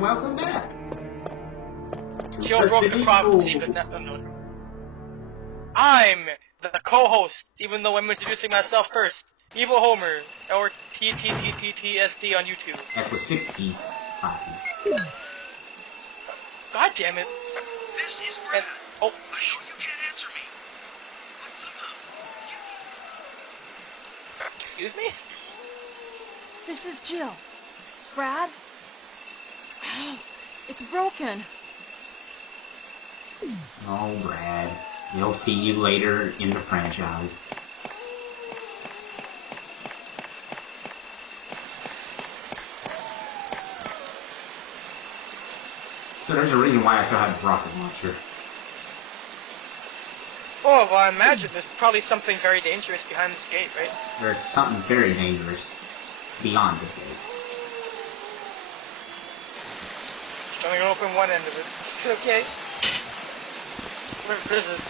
and welcome back. Jill broke the prophecy, but no. I'm the co-host, even though I'm introducing myself first. Evil Homer, or TTTTTSD on YouTube. That's with 6 T's. God damn it. This is Brad. Oh. I know you can't answer me. But somehow, Excuse me? This is Jill. Brad? Oh, it's broken. Oh, Brad. We'll see you later in the franchise. So there's a reason why I still have the rocket launcher. Oh, well, I imagine there's probably something very dangerous behind this gate, right? There's something very dangerous beyond this gate. Just only gonna open one end of it. Is it okay? Where is it?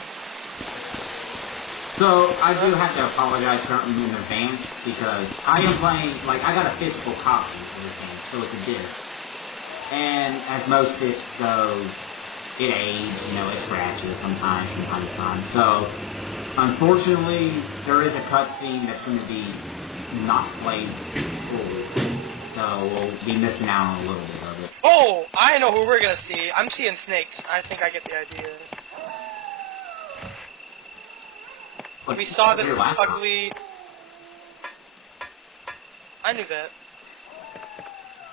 So, I do have to apologize currently in advance because I am playing, like, I got a physical copy of everything, so it's a disc. And as most discs go, it aids, you know, it scratches sometimes from time to time. So, unfortunately, there is a cutscene that's going to be not played fully. So, we'll be missing out on a little bit of it. Oh, I know who we're gonna see. I'm seeing snakes. I think I get the idea. But We saw this your laptop. ugly... I knew that.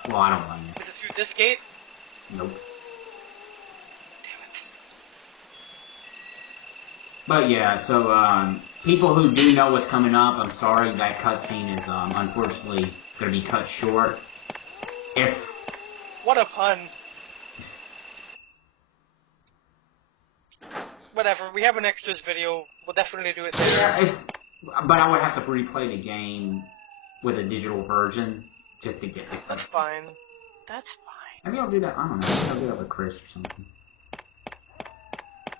Well, I don't blame Is it through this gate? you. Nope. But yeah, so, people who do know what's coming up, I'm sorry, that cutscene is, unfortunately gonna be cut short. If... What a pun. Whatever, we have an extras video. We'll definitely do it there. Yeah, but I would have to replay the game with a digital version just to get the cutscene. That's fine. That's fine. Maybe I'll do that, I don't know, maybe I'll do that with Chris or something.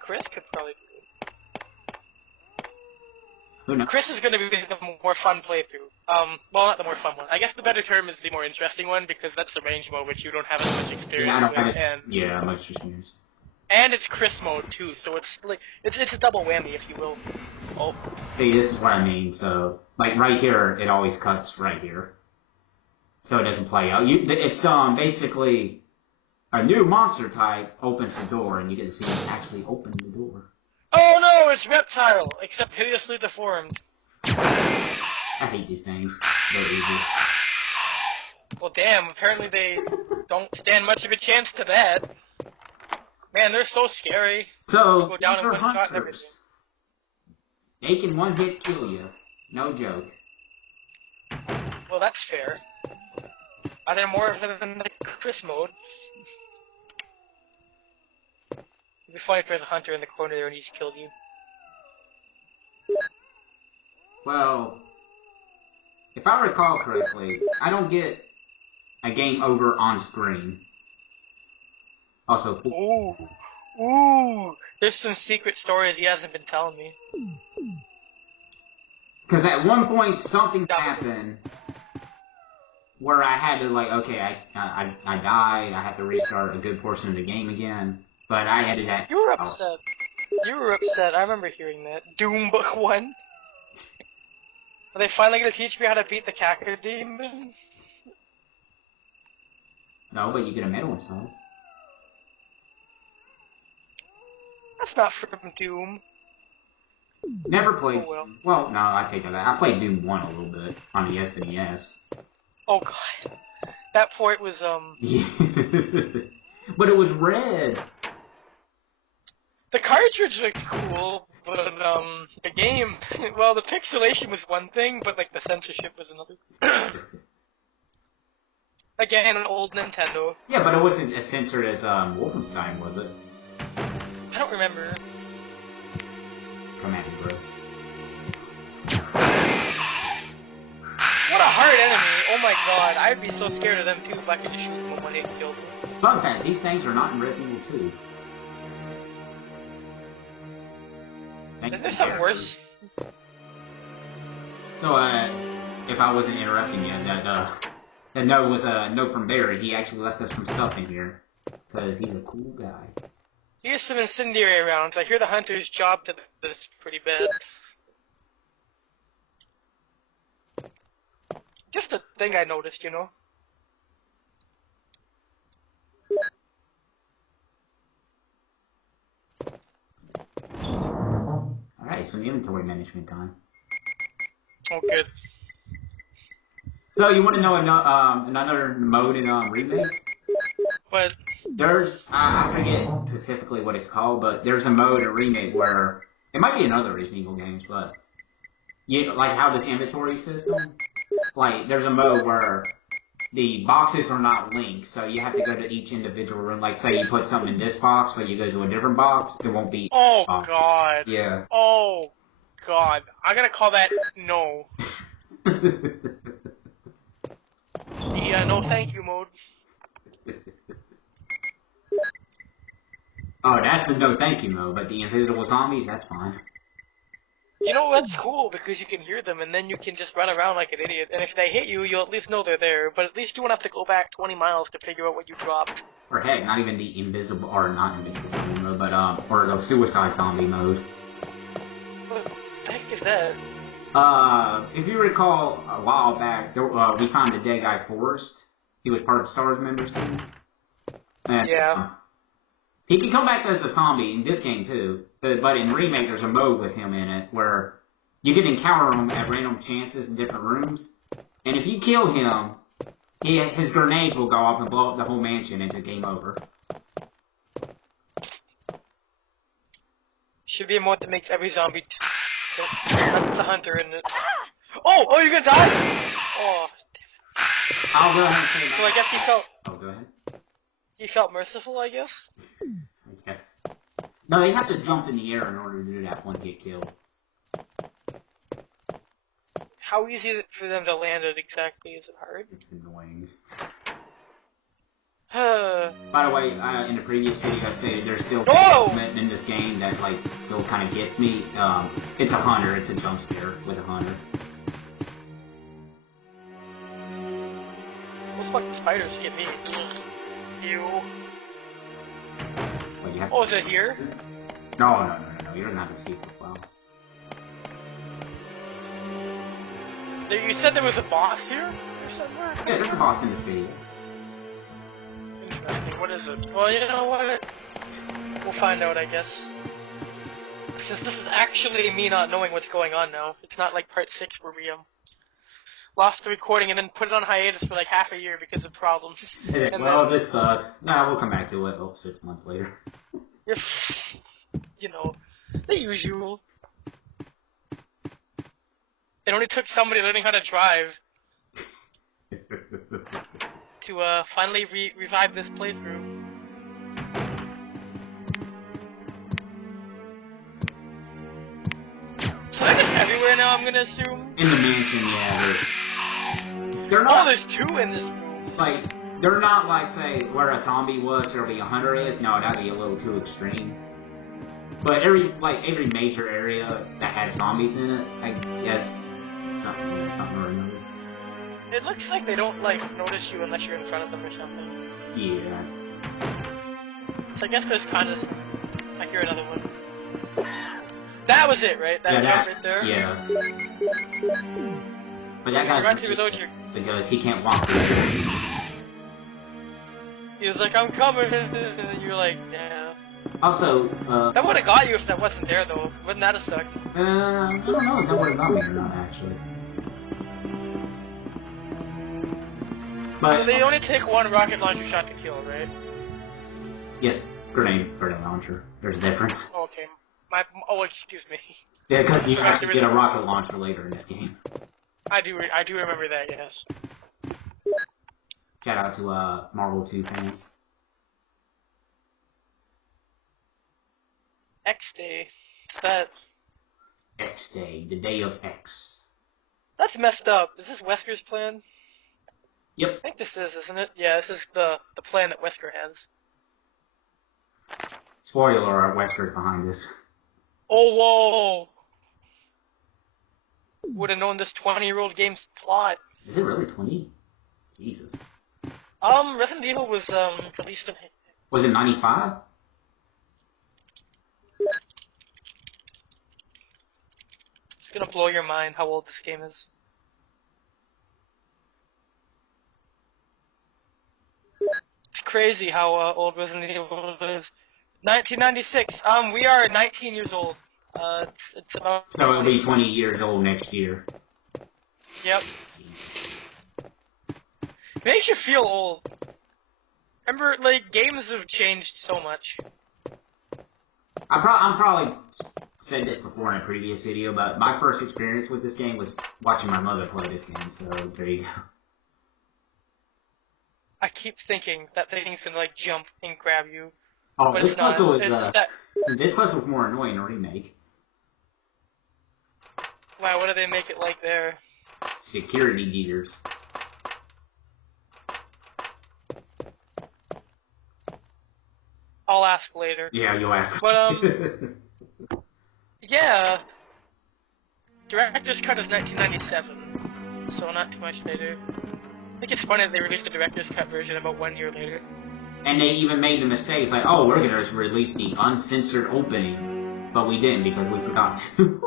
Chris could probably do it. Who knows? Chris is gonna be the more fun playthrough. Well, not the more fun one. I guess the better term is the more interesting one, because that's the range mode, which you don't have as much experience Yeah, I don't with. have yeah, much experience. And it's Chris mode too, so it's like it's a double whammy, if you will. Oh, See, this is what I mean, so, like, right here, it always cuts right here. So it doesn't play out. It's, basically, a new monster type opens the door, and you get to see it actually open the door. oh no, it's Reptile, except hideously deformed. I hate these things. They're evil. Well, damn, apparently they don't stand much of a chance to that. Man, they're so scary. So, Go down these in are one shot and everything. hunters. They can one-hit kill you. No joke. Well, that's fair. Are there more of them in the Chris mode? It'd be funny if there's a hunter in the corner there and he just killed you. Well, if I recall correctly, I don't get a game over on screen. Also, Ooh, there's some secret stories he hasn't been telling me. because at one point something happened where I had to, like, okay, I died, I had to restart a good portion of the game again, but I had to that. You were upset. You were upset, I remember hearing that. Doom Book 1? Are they finally gonna teach me how to beat the Cacker Demon? No, but you get a medal inside. That's not from Doom. Never played. Oh, well. Well, no, I take that back. I played Doom 1 a little bit on the SNES. Oh god. That port was, Yeah. But it was red. The cartridge looked cool, but, the game, well, the pixelation was one thing, but, like, the censorship was another. Again, an old Nintendo. Yeah, but it wasn't as censored as Wolfenstein, was it? I don't remember. Come at me, bro. What a hard enemy! Oh my god, I'd be so scared of them too if I could just shoot them when they killed me. Fun fact, these things are not in Resident Evil 2. Isn't there something worse? So, if I wasn't interrupting you, that The note was a note from Barry. He actually left us some stuff in here because he's a cool guy. Here's some incendiary rounds. I hear the hunter's job to this is pretty bad. Just a thing I noticed, you know. Alright, some inventory management time. Oh, good. So, you want to know another mode in Remake? But There's, I forget specifically what it's called, but there's a mode in Remake where, it might be in other Resident Evil games, but, like how this inventory system, like, there's a mode where the boxes are not linked, so you have to go to each individual room. Like, say you put something in this box, but you go to a different box, it won't be. oh god. Yeah. Oh god. I'm gonna call that no. The no thank you mode. Oh, that's the no thank you mode, but the invisible zombies, that's fine. You know, that's cool because you can hear them and then you can just run around like an idiot. And if they hit you, you'll at least know they're there. But at least you won't have to go back 20 miles to figure out what you dropped. Or heck, not even the invisible, or not invisible zombie mode, but, or the suicide zombie mode. What the heck is that? If you recall, a while back, we found a dead guy Forrest. He was part of Star's members team. And, Yeah. he can come back as a zombie in this game too, but in Remake there's a mode with him in it where you can encounter him at random chances in different rooms, and if you kill him, his grenades will go off and blow up the whole mansion into game over. Should be a mode that makes every zombie that's a hunter in it. Oh, you're gonna die? Oh, I'll go ahead and say so I guess he felt Oh, go ahead. he felt merciful, I guess. I guess. No, you have to jump in the air in order to do that one get killed. How easy is it for them to land it exactly? Is it hard? It's annoying. Huh. By the way, in the previous video I said there's still No! movement in this game that like still kind of gets me. It's a hunter. It's a jump scare with a hunter. Those fucking spiders get me. Ew. Well, you have Oh, is it here? No. You don't have to see it for a while. You said there was a boss here? Or somewhere? Yeah, there's a boss in this video. Interesting. What is it? Well, you know what? We'll find out, I guess. Since this is actually me not knowing what's going on now. It's not like part 6 where we lost the recording and then put it on hiatus for like half a year because of problems. And Well, this sucks. Nah, we'll come back to it 6 months later. you know, the usual. It only took somebody learning how to drive to finally revive this playthrough. So they're just everywhere now, I'm gonna assume. In the mansion, yeah. They're Oh, not there's 2 in this room. like they're not like say where a zombie was or a hunter is. No, that'd be a little too extreme. But every major area that had zombies in it, I guess it's something or another. It looks like they don't like notice you unless you're in front of them or something. Yeah. So I guess there's kind of. I hear another one. That was it, right? That Yeah, jump that's right there. yeah. But that You forgot guy's to reload your. because he can't walk through it. He was like, "I'm coming," and you're like, "Damn." Also, That would have got you if that wasn't there, though. Wouldn't that have sucked? I don't know if that would have got me or not actually. But So they only take 1 rocket launcher shot to kill, right? yeah, grenade launcher. There's a difference. Okay. Excuse me. Yeah, because you Forgot to actually get a reload. rocket launcher later in this game. I do remember that, yes. Shout out to Marvel 2 fans. X Day. What's that? X Day, the day of X. That's messed up. Is this Wesker's plan? Yep. I think this is, isn't it? Yeah, this is the plan that Wesker has. Spoiler alert, Wesker's behind this. Oh, whoa! Would have known this 20-year-old game's plot. Is it really 20? Jesus. Resident Evil was released in. Was it 95? It's gonna blow your mind how old this game is. It's crazy how old Resident Evil is. 1996. We are 19 years old. It's about. So it'll be 20 years old next year. Yep. It makes you feel old. Remember, like, games have changed so much. I'm probably said this before in a previous video, but my first experience with this game was watching my mother play this game, so there you go. I keep thinking that thing's gonna, like, jump and grab you. Oh, But this it's not. puzzle is, It's that. this puzzle's more annoying in remake. Wow, what do they make it like there? Security gears. I'll ask later. Yeah, you'll ask. But, yeah. Director's Cut is 1997, so not too much later. I think it's funny that they released the Director's Cut version about 1 year later. And they even made the mistakes like, oh, we're gonna release the uncensored opening, but we didn't because we forgot to.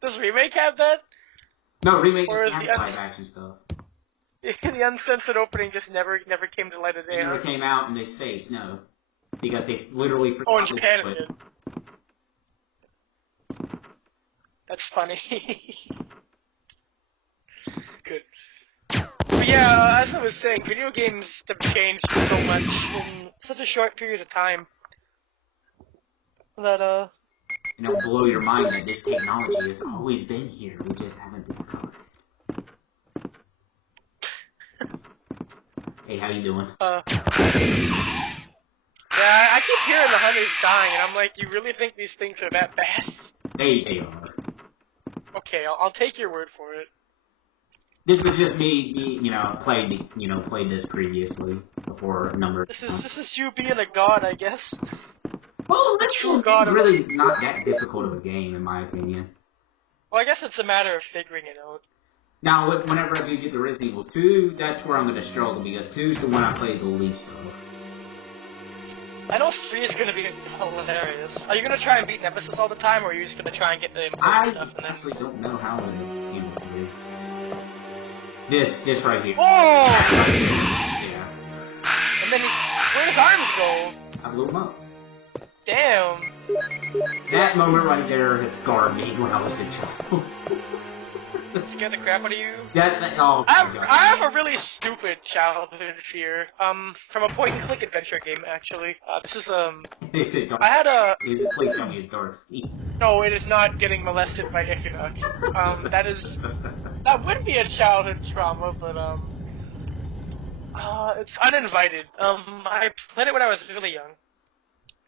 Does Remake have that? No, remake Or is is the live action stuff. The uncensored opening just never came to light of It day. never Huh? came out in the States, no. Because they literally forgot Oh, in to Japan do it it. did. That's funny. Good. But yeah, as I was saying, video games have changed so much in such a short period of time that And it'll blow your mind that this technology has always been here. We just haven't discovered it. Hey, how you doing? yeah, I keep hearing the hunters dying, and I'm like, you really think these things are that bad? They are. Okay, I'll take your word for it. This is just me, played this previously before a number of times. This is you being a god, I guess. Well, true Resident God Evil's of- really not that difficult of a game, in my opinion. Well, I guess it's a matter of figuring it out. Now, whenever I do get to Resident Evil 2, that's where I'm going to struggle, because 2 is the one I played the least of. I know 3 is gonna be hilarious. Are you gonna try and beat Nemesis all the time, or are you just gonna try and get the important I stuff and then... actually don't know how to do this right here. Oh! Yeah. And then where'd his arms go? I blew him up. Damn. That moment right there has scarred me when I was a child. That scared the crap out of you? Oh, I my God. have a really stupid childhood fear. From a point-and-click adventure game, actually. This is, Is it dark? I had a... Please tell me it's Dark Sea. No, it is not getting molested by Ichabod. That would be a childhood trauma, but, it's uninvited. I played it when I was really young.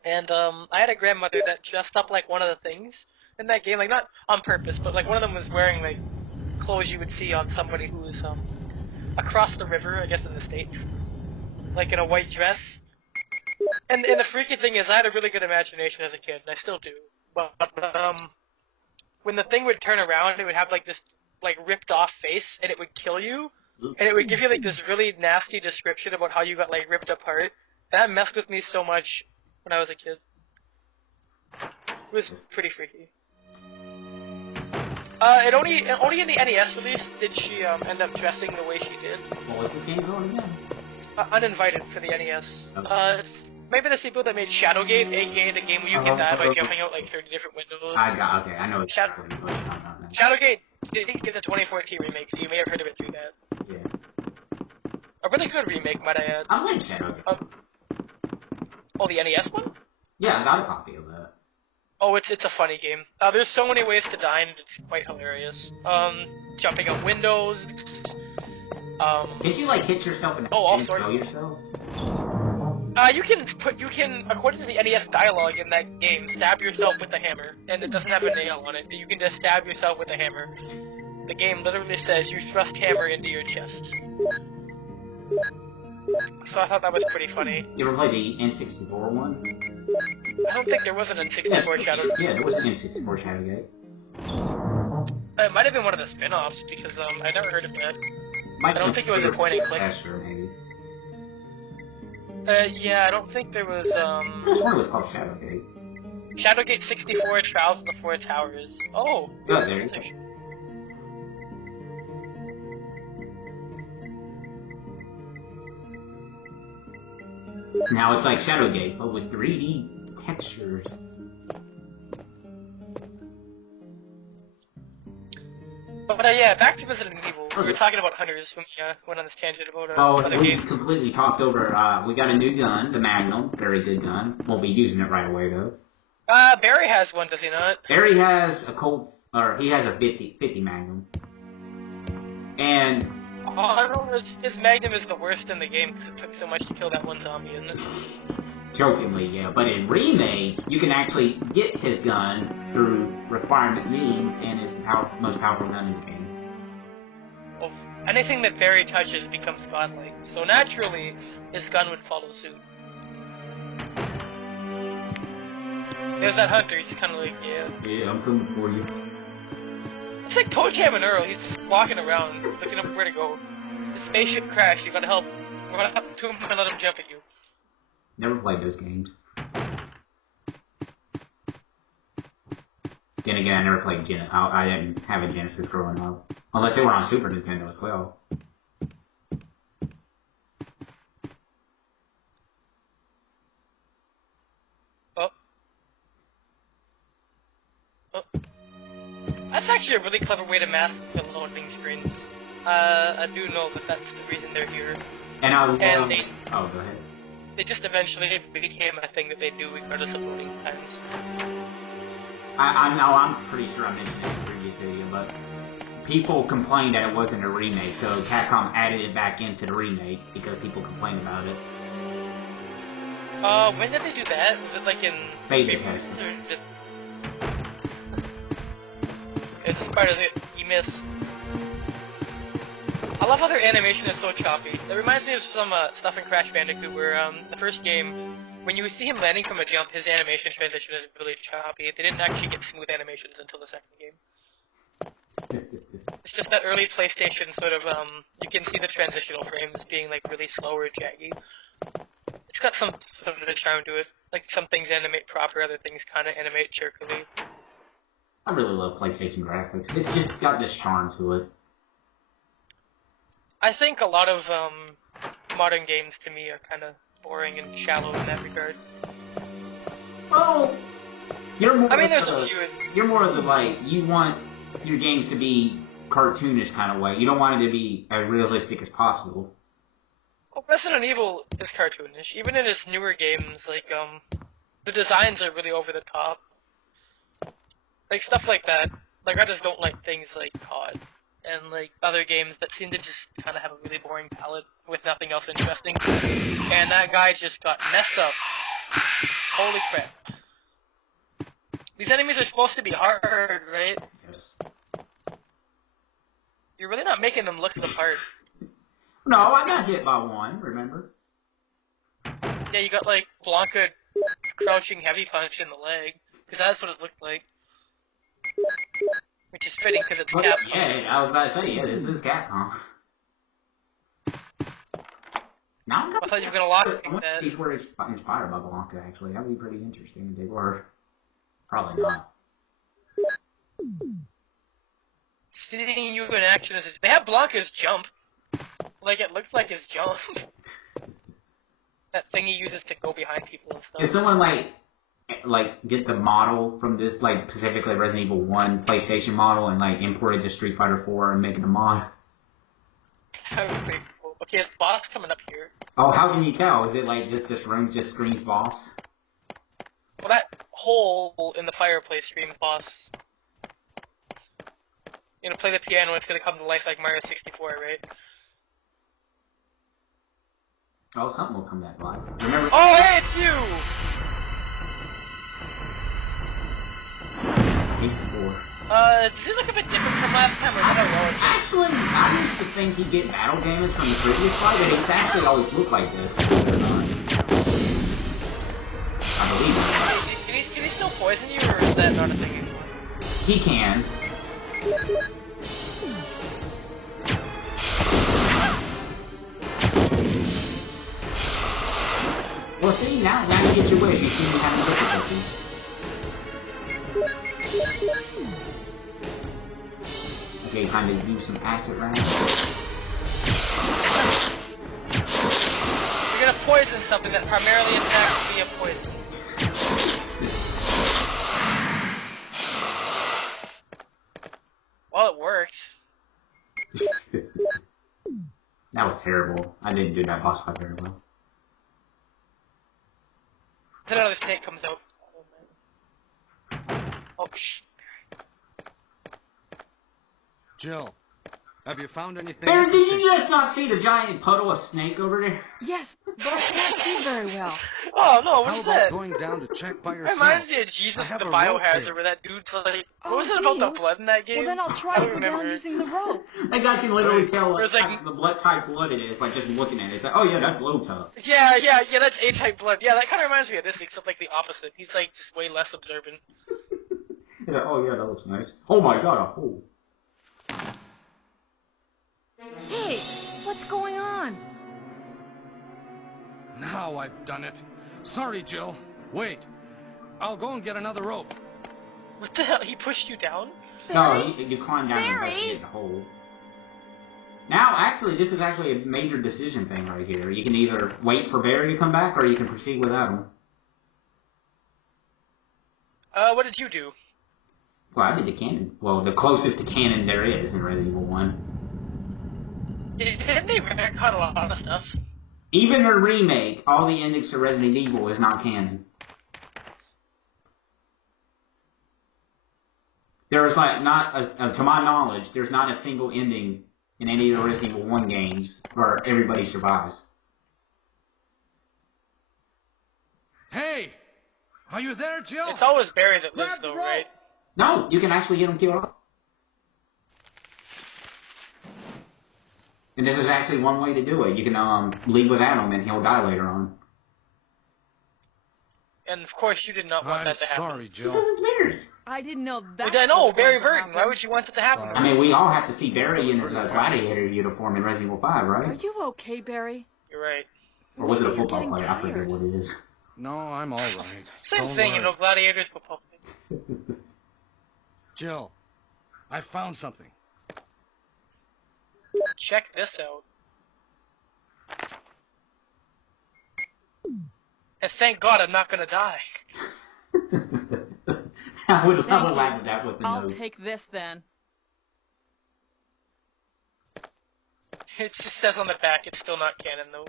And, I had a grandmother that dressed up like one of the things in that game. Like, not on purpose, but, like, one of them was wearing, like, clothes you would see on somebody who was, across the river, I guess in the States. Like, in a white dress. And the freaky thing is, I had a really good imagination as a kid, and I still do. But, when the thing would turn around, it would have, like, this, like, ripped off face, and it would kill you. And it would give you, like, this really nasty description about how you got, like, ripped apart. That messed with me so much when I was a kid. It was pretty freaky. Only in the NES release did she, end up dressing the way she did. What was this game called again? Uninvited for the NES. Okay. It's maybe the sequel that made Shadowgate, aka the game where you can die by jumping out like 30 different windows. I know it's Shadowgate didn't get the 2014 remake, so you may have heard of it through that. Yeah. A really good remake, might I add. I played Shadow. Oh, the NES one? Yeah, I got a copy of that. Oh, it's a funny game. There's so many ways to die, and it's quite hilarious. Jumping out windows. Can't you like hit yourself in the all head and sorts. kill yourself? You can, according to the NES dialogue in that game, stab yourself with the hammer, and it doesn't have a nail on it. You can just stab yourself with a hammer. The game literally says you thrust hammer into your chest. So I thought that was pretty funny. You ever played the N64 one? I don't think there was an N64 Shadow. Yeah, there was an N64 Shadowgate. It might have been one of the spin-offs, because I never heard of that. I don't think it was a point and click. Faster, maybe. Yeah, I don't think there was, This one was called Shadowgate. Shadowgate 64, Trials of the Four Towers. Oh! Oh, there you go. Now it's like Shadowgate, but with 3D textures. But yeah, back to Resident Evil. We were talking about hunters when we went on this tangent about other we games. completely talked over. We got a new gun, the Magnum. Very good gun. Won't be using it right away though. Barry has one, does he not? Barry has a he has a 50 Magnum. And Oh no, his Magnum is the worst in the game because it took so much to kill that one zombie in this. jokingly, yeah. But in Remake, you can actually get his gun through requirement means, and is the most powerful gun in the game. Well, anything that Barry touches becomes godlike, so naturally, his gun would follow suit. There's that hunter, he's kind of like, yeah. Yeah, I'm coming for you. It's like Toe Jam and Earl, he's just walking around, looking up where to go. The spaceship crashed, you gotta help. We're gonna up to him and let him jump at you. Never played those games. Then again, I never played Genesis. I didn't have a Genesis growing up. Unless they were on Super Nintendo as well. That's actually a really clever way to mask the loading screens. I do know that that's the reason they're here. And oh, go ahead. They just eventually became a thing that they do regardless of loading times. I know, I'm pretty sure I mentioned it previously to you, but people complained that it wasn't a remake, so Capcom added it back into the remake because people complained about it. When did they do that? Was it like in... Beta testing. It's as part of the E-Miss. I love how their animation is so choppy. It reminds me of some stuff in Crash Bandicoot where the first game, when you see him landing from a jump, his animation transition is really choppy. They didn't actually get smooth animations until the second game. It's just that early PlayStation sort of, you can see the transitional frames being like really slow or jaggy. It's got some sort of charm to it. Like some things animate proper, other things kind of animate jerkily. I really love PlayStation graphics. It's just got this charm to it. I think a lot of modern games to me are kind of boring and shallow in that regard. Well, you're more. I mean, there's a few. You're more of the like you want your games to be cartoonish kind of way. You don't want it to be as realistic as possible. Well, Resident Evil is cartoonish, even in its newer games. Like the designs are really over the top. Like stuff like that. Like I just don't like things like COD and like other games that seem to just kind of have a really boring palette with nothing else interesting. And that guy just got messed up. Holy crap. These enemies are supposed to be hard, right? Yes. You're really not making them look the part. No, I got hit by one, remember? Yeah, you got like Blanca crouching heavy punch in the leg, because that's what it looked like. Which is fitting because it's Capcom. Yeah, I was about to say, yeah, this is Capcom. Now I thought you were gonna lock it like that. These were inspired by Blanca, actually. That would be pretty interesting if they were. Probably not. Seeing you in action is... They have Blanca's jump. Like, it looks like his jump. That thing he uses to go behind people and stuff. Did someone, like, get the model from this, like, specifically Resident Evil 1 PlayStation model and, like, imported to Street Fighter 4 and make it a mod? That would be pretty cool. Okay, is the boss coming up here? Oh, how can you tell? Is it, like, just this room just screams boss? Well, that hole in the fireplace screams boss. You know, play the piano, it's gonna come to life like Mario 64, right? Oh, something will come back live. Remember? Oh, hey, it's you! 84. Does he look a bit different from last time, or is that Actually, I used to think he'd get battle damage from the previous fight, but it's actually always looked like this. I believe it. Can he still poison you, or is that not a thing anymore? He can. Well, see, now you get your wish. You seem to have difficulty. Okay, kind of use some acid rounds. You're gonna poison something that primarily attacks via poison. Well, it worked. That was terrible. I didn't do that boss fight very well. Then another snake comes out. Oh, shh. Jill, have you found anything Barry, did interesting? you just not see the giant puddle of snake over there? Yes, but I can't see very well. Oh no, How what's about that? going down to check by It yourself? reminds me of I Jesus have the a rope Biohazard, here. where that dude's like, Oh, what was it do about the you? blood in that game? Well, then I'll try I to don't go remember. down using the rope. That guy can literally tell There's like- what type blood it is by just looking at it. It's like, oh yeah, that's low tough. Yeah, that's A-type blood. Yeah, that kind of reminds me of this, except like the opposite. He's like just way less observant. He's like, oh yeah, that looks nice. Oh my god, a hole. Hey, what's going on? Now I've done it. Sorry, Jill. Wait. I'll go and get another rope. What the hell? He pushed you down? No, you climb down and Barry? investigate the hole. Now, actually, this is actually a major decision thing right here. You can either wait for Barry to come back, or you can proceed without him. What did you do? Well, I did the cannon. Well, the closest to cannon there is in Resident Evil 1. Didn't they retcon a lot of stuff? Even the remake, all the endings to Resident Evil is not canon. There's like to my knowledge, there's not a single ending in any of the Resident Evil 1 games where everybody survives. Hey! Are you there, Jill? It's always Barry that lives Grab the though, rope. right? No, you can actually get him killed off. And this is actually one way to do it. You can leave without him and he'll die later on. And of course, you did not want I'm that to happen. sorry, Jill. Because it's Barry. I didn't know that. Well, I know, was Barry going to Burton. Why happen. would you want that to happen? Sorry. I mean, we all have to see Barry in his gladiator uniform in Resident Evil 5, Are right? you okay, Barry? You're right. Or was it a Maybe you're football getting player? I forget tired. what it is. No, I'm all right. Same Don't thing, worry. you know, gladiators, but public. Jill, I found something. Check this out. And thank God I'm not gonna die. I would Thank you. laugh at that with the I'll note. take this then. It just says on the back it's still not canon though.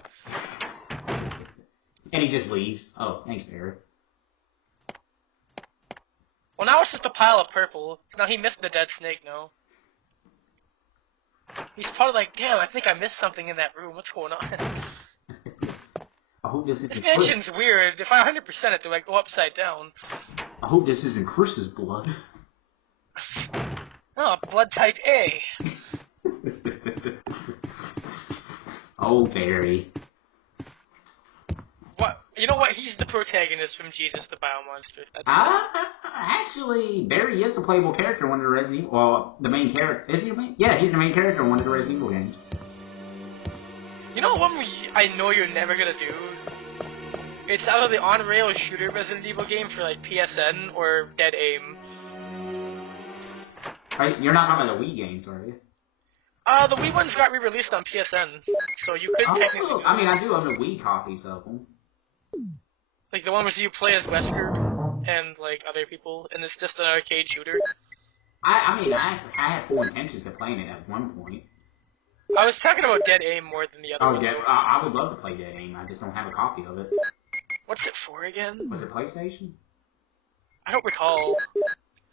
And he just leaves. Oh, thanks, Barry. Well, now it's just a pile of purple. Now he missed the dead snake, no. He's probably like, damn, I think I missed something in that room. What's going on? I hope this This isn't mansion's weird. If I 100% it, do I go upside down? I hope this isn't Chris's blood. Oh, blood type A. Oh, Barry. What? You know what? He's the protagonist from Jesus the Biomonster. That's Actually, Barry is a playable character in one of the Resident Evil. Well, the main character. Is he the main? Yeah, he's the main character in one of the Resident Evil games. You know what one I know you're never gonna do? It's either the on-rail shooter Resident Evil game for like PSN or Dead Aim. Right? You're not talking about the Wii games, are you? The Wii ones got re-released on PSN, so you could technically do I mean, I do own the Wii copies of them. like the one where you play as Wesker and like other people, and it's just an arcade shooter. I mean, I had full intentions of playing it at one point. I was talking about Dead Aim more than the other Oh, one. Dead, though. I would love to play Dead Aim. I just don't have a copy of it. What's it for again? Was it PlayStation? I don't recall.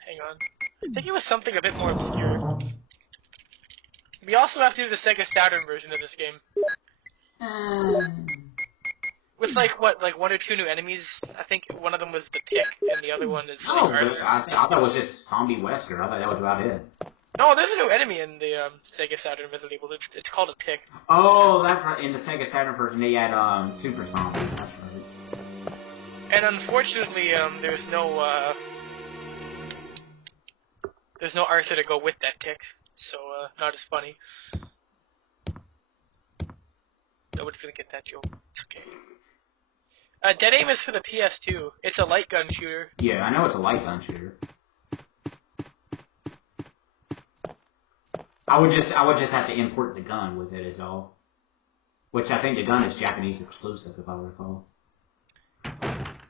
Hang on. I think it was something a bit more obscure. We also have to do the Sega Saturn version of this game. With like one or two new enemies. I think one of them was the Tick, and the other one is like Oh, but Arthur. I thought it was just Zombie Wesker. I thought that was about it. No, there's a new enemy in the Sega Saturn Resident Evil. It's called a Tick. Oh, that's right. In the Sega Saturn version, they had Super Zombies. That's right. And unfortunately, there's no Arthur to go with that Tick, so not as funny. Nobody's gonna get that joke. It's okay. Dead Aim is for the PS2. It's a light gun shooter. Yeah, I know it's a light gun shooter. I would just have to import the gun with it is all. Which I think the gun is Japanese exclusive, if I recall.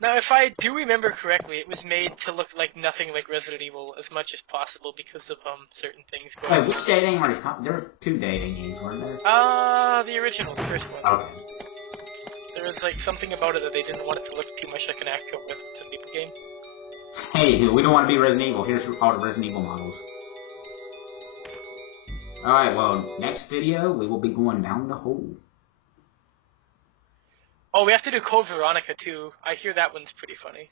Now, if I do remember correctly, it was made to look like nothing like Resident Evil as much as possible because of certain things going on. Wait, which dating are you talking? There were 2 dating games, weren't there? The original, the first one. Okay. There was like something about it that they didn't want it to look too much like an actual Resident Evil game. Hey, we don't want to be Resident Evil. Here's all the Resident Evil models. Alright, well, next video, we will be going down the hole. Oh, we have to do Code Veronica too. I hear that one's pretty funny.